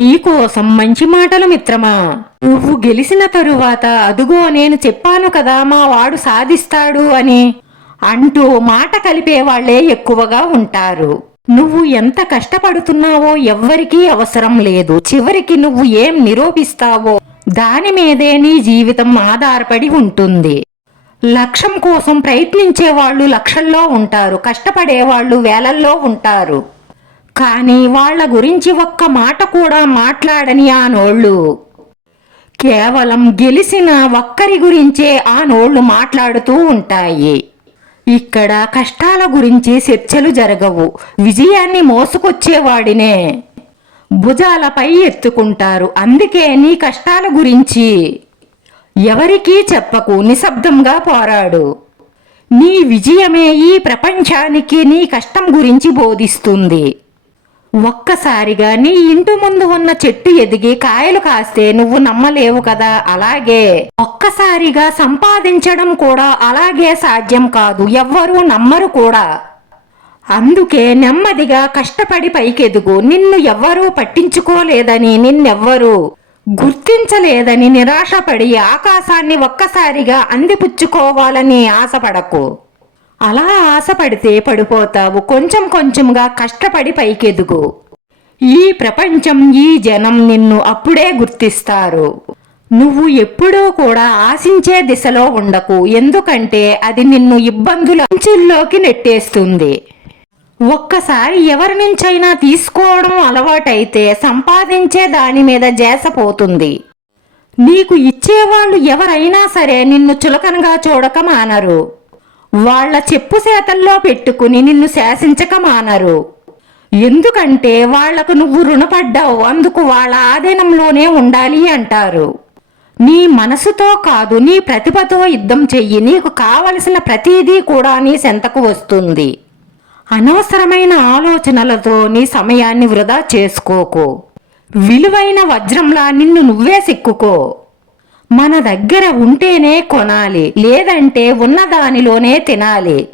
ఈ కోసం మంచి మాటలు మిత్రమా? నువ్వు గెలిచిన తరువాత అదుగో నేను చెప్పాను కదా మా వాడు సాధిస్తాడు అని అంటూ మాట కలిపే వాళ్ళే ఎక్కువగా ఉంటారు. నువ్వు ఎంత కష్టపడుతున్నావో ఎవ్వరికీ అవసరం లేదు. చివరికి నువ్వు ఏం నిరూపిస్తావో దాని మీదే నీ జీవితం ఆధారపడి ఉంటుంది. లక్ష్యం కోసం ప్రయత్నించే వాళ్ళు లక్షల్లో ఉంటారు. కష్టపడే వాళ్ళు వేలల్లో ఉంటారు. కానీ వాళ్ళ గురించి ఒక్క మాట కూడా మాట్లాడని ఆ నోళ్ళు కేవలం గెలిచిన ఒక్కరి గురించే ఆ నోళ్ళు మాట్లాడుతూ ఉంటాయి. ఇక్కడ కష్టాల గురించి చర్చలు జరగవు. విజయాన్ని మోసుకొచ్చేవాడినే. భుజాలపై ఎత్తుకుంటారు. అందుకే నీ కష్టాల గురించి ఎవరికీ చెప్పకు. నిశ్శబ్దంగా పోరాడు. నీ విజయమే ఈ ప్రపంచానికి నీ కష్టం గురించి బోధిస్తుంది. ఒక్కసారిగా నీ ఇంటి ముందు ఉన్న చెట్టు ఎదిగి కాయలు కాస్తే నువ్వు నమ్మలేవు కదా. అలాగే ఒక్కసారిగా సంపాదించడం కూడా అలాగే సాధ్యం కాదు. ఎవ్వరూ నమ్మరు కూడా. అందుకే నెమ్మదిగా కష్టపడి పైకెదుగు. నిన్ను ఎవ్వరూ పట్టించుకోలేదని నిన్నెవ్వరూ గుర్తించలేదని నిరాశపడి ఆకాశాన్ని ఒక్కసారిగా అందిపుచ్చుకోవాలని ఆశపడకు. అలా ఆశపడితే పడిపోతావు. కొంచెం కొంచెంగా కష్టపడి పైకెదుగు. ఈ ప్రపంచం ఈ జనం నిన్ను అప్పుడే గుర్తిస్తారు. నువ్వు ఎప్పుడూ కూడా ఆశించే దిశలో ఉండకు. ఎందుకంటే అది నిన్ను ఇబ్బందుల అంచుల్లోకి నెట్టేస్తుంది. ఒక్కసారి ఎవరి నుంచైనా తీసుకోవడం అలవాటైతే సంపాదించే దాని మీద జాస పోతుంది. నీకు ఇచ్చేవాళ్ళు ఎవరైనా సరే నిన్ను చులకనగా చూడక మానరు. వాళ్ళ చెప్పు చేతల్లో పెట్టుకుని నిన్ను శాసించక మానరు. ఎందుకంటే వాళ్ళకు నువ్వు రుణపడ్డావు అందుకు వాళ్ళ ఆధీనంలోనే ఉండాలి అంటారు. నీ మనసుతో కాదు నీ ప్రతిభతో యుద్ధం చెయ్యి నీకు కావలసిన ప్రతిదీ కూడా నీ సెంతకు వస్తుంది. అనవసరమైన ఆలోచనలతో నీ సమయాన్ని వృధా చేసుకోకు. విలువైన వజ్రంలా నిన్ను నువ్వే సిక్కుకో. మన దగ్గర ఉంటేనే కొనాలి లేదంటే ఉన్న దానిలోనే తినాలి.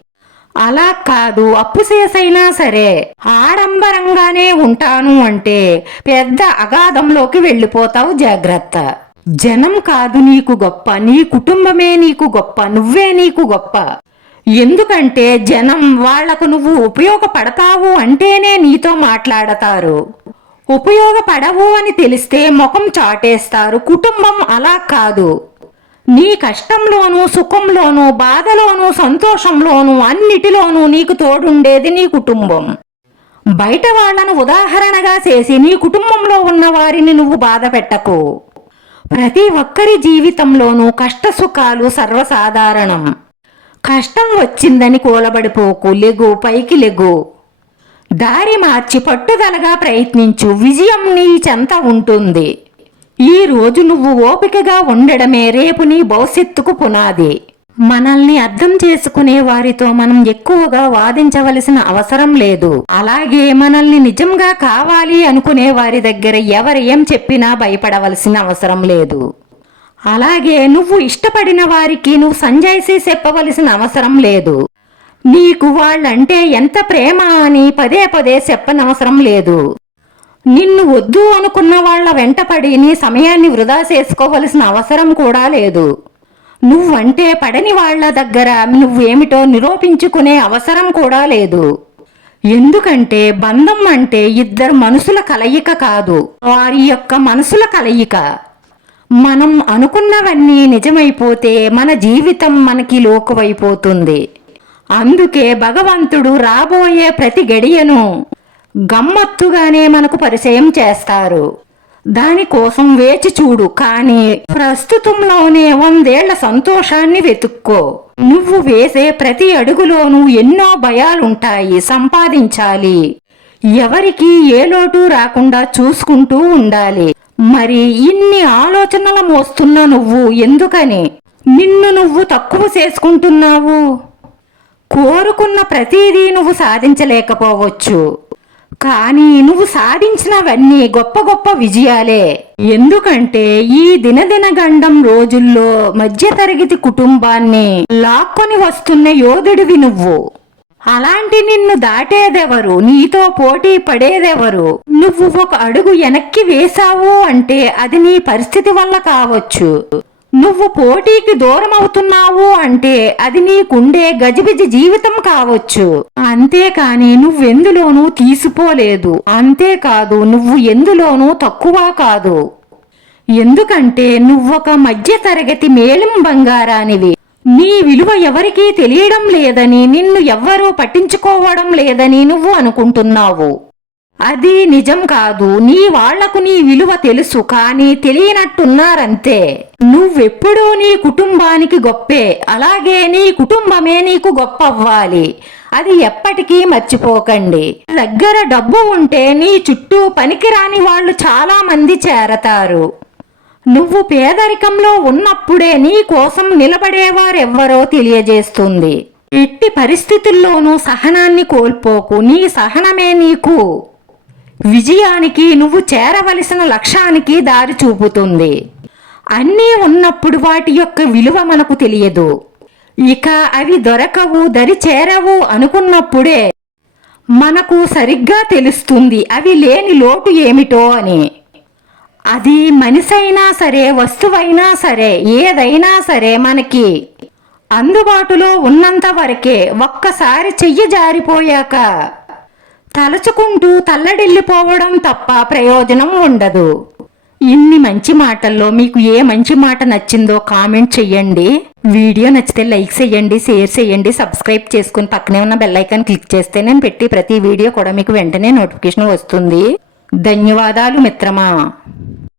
అలా కాదు అప్పు చేసైనా సరే. ఆడంబరంగానే ఉంటాను అంటే పెద్ద అగాధంలోకి వెళ్ళిపోతావు జాగ్రత్త. జనం కాదు నీకు గొప్ప నీ కుటుంబమే నీకు గొప్ప నువ్వే నీకు గొప్ప. ఎందుకంటే జనం వాళ్ళకు నువ్వు ఉపయోగపడతావు అంటేనే నీతో మాట్లాడతారు. ఉపయోగపడవు అని తెలిస్తే ముఖం చాటేస్తారు. కుటుంబం అలా కాదు. నీ కష్టంలోనూ సుఖంలోనూ బాధలోనూ సంతోషంలోనూ అన్నిటిలోనూ నీకు తోడుండేది నీ కుటుంబం. బయట వాళ్ళను ఉదాహరణగా చేసి నీ కుటుంబంలో ఉన్న వారిని నువ్వు బాధ పెట్టకు. ప్రతి ఒక్కరి జీవితంలోనూ కష్ట సుఖాలు సర్వసాధారణం. కష్టం వచ్చిందని కూలబడిపోకు. లెగు పైకి లెగు. దారి మార్చి పట్టుదలగా ప్రయత్నించు. విజయం నీ చెంత ఉంటుంది. ఈ రోజు నువ్వు ఓపికగా ఉండడమే. రేపు నీ భవిష్యత్తుకు పునాది. మనల్ని అర్థం చేసుకునే వారితో మనం ఎక్కువగా వాదించవలసిన అవసరం లేదు. అలాగే మనల్ని నిజంగా కావాలి అనుకునే వారి దగ్గర ఎవరు ఏం చెప్పినా భయపడవలసిన అవసరం లేదు. అలాగే నువ్వు ఇష్టపడిన వారికి నువ్వు సంజాయిషి చెప్పవలసిన అవసరం లేదు. నీకు వాళ్ళంటే ఎంత ప్రేమ అని పదే పదే చెప్పనవసరం లేదు. నిన్ను వద్దు అనుకున్న వాళ్ళ వెంటపడి నీ సమయాన్ని వృధా చేసుకోవలసిన అవసరం కూడా లేదు. నువ్వంటే పడని వాళ్ళ దగ్గర నువ్వేమిటో నిరూపించుకునే అవసరం కూడా లేదు. ఎందుకంటే బంధం అంటే ఇద్దరు మనుషుల కలయిక కాదు. వారి యొక్క మనసుల కలయిక. మనం అనుకున్నవన్నీ నిజమైపోతే మన జీవితం మనకి లోకువైపోతుంది. అందుకే భగవంతుడు రాబోయే ప్రతి గడియను గమ్మత్తుగానే మనకు పరిచయం చేస్తారు. దానికోసం వేచి చూడు కానీ ప్రస్తుతంలోనే వందేళ్ళ సంతోషాన్ని వెతుక్కో. నువ్వు వేసే ప్రతి అడుగులోనూ ఎన్నో భయాలుంటాయి సంపాదించాలి. ఎవరికి ఏ లోటు రాకుండా చూసుకుంటూ ఉండాలి. మరి ఇన్ని ఆలోచనలు మోస్తున్న నువ్వు ఎందుకని? నిన్ను నువ్వు తక్కువ చేసుకుంటున్నావు. కోరుకున్న ప్రతిదీ నువ్వు సాధించలేకపోవచ్చు. కానీ నువ్వు సాధించినవన్నీ గొప్ప గొప్ప విజయాలే. ఎందుకంటే ఈ దినదిన గండం రోజుల్లో మధ్యతరగతి కుటుంబాన్ని లాక్కొని వస్తున్న యోధుడివి నువ్వు. అలాంటి నిన్ను దాటేదెవరు? నీతో పోటీ పడేదెవరు? నువ్వు ఒక అడుగు వెనక్కి వేశావు అంటే అది నీ పరిస్థితి వల్ల కావచ్చు. నువ్వు పోటీకి దూరం అవుతున్నావు అంటే అది నీకుండే గజిబిజి జీవితం కావచ్చు. అంతేకాని నువ్వెందులోనూ తీసిపోలేదు. అంతేకాదు నువ్వు ఎందులోనూ తక్కువ కాదు. ఎందుకంటే నువ్వొక మధ్య తరగతి మేళం బంగారానివి. నీ విలువ ఎవరికీ తెలియడం లేదని నిన్ను ఎవ్వరూ పట్టించుకోవడం లేదని నువ్వు అనుకుంటున్నావు. అది నిజం కాదు. నీ వాళ్ళకు నీ విలువ తెలుసు కానీ తెలియనట్టున్నారంతే. నువ్వెప్పుడూ నీ కుటుంబానికి గొప్పే. అలాగే నీ కుటుంబమే నీకు గొప్ప అవ్వాలి అది ఎప్పటికీ మర్చిపోకండి. దగ్గర డబ్బు ఉంటే నీ చుట్టూ పనికిరాని వాళ్ళు చాలా మంది చేరతారు. నువ్వు పేదరికంలో ఉన్నప్పుడే నీ కోసం నిలబడేవారెవ్వరో తెలియజేస్తుంది. ఎట్టి పరిస్థితుల్లోనూ సహనాన్ని కోల్పోకు. నీ సహనమే నీకు. విజయానికి నువ్వు చేరవలసిన లక్ష్యానికి దారి చూపుతుంది. అన్నీ ఉన్నప్పుడు వాటి యొక్క విలువ మనకు తెలియదు. ఇక అవి దొరకవు దరి చేరవు అనుకున్నప్పుడే మనకు సరిగ్గా తెలుస్తుంది అవి లేని లోటు ఏమిటో అని. అది మనిషైనా సరే వస్తువైనా సరే ఏదైనా సరే మనకి అందుబాటులో ఉన్నంత వరకే ఒక్కసారి చెయ్యి జారిపోయాక తలచుకుంటూ తల్లడిల్లిపోవడం తప్ప ప్రయోజనం ఉండదు. ఇన్ని మంచి మాటల్లో మీకు ఏ మంచి మాట నచ్చిందో కామెంట్ చెయ్యండి. వీడియో నచ్చితే లైక్ చేయండి షేర్ చేయండి సబ్స్క్రైబ్ చేసుకుని పక్కనే ఉన్న బెల్లైకాన్ క్లిక్ చేస్తే నేను పెట్టి ప్రతి వీడియో కూడా మీకు వెంటనే నోటిఫికేషన్ వస్తుంది. ధన్యవాదాలు మిత్రమా.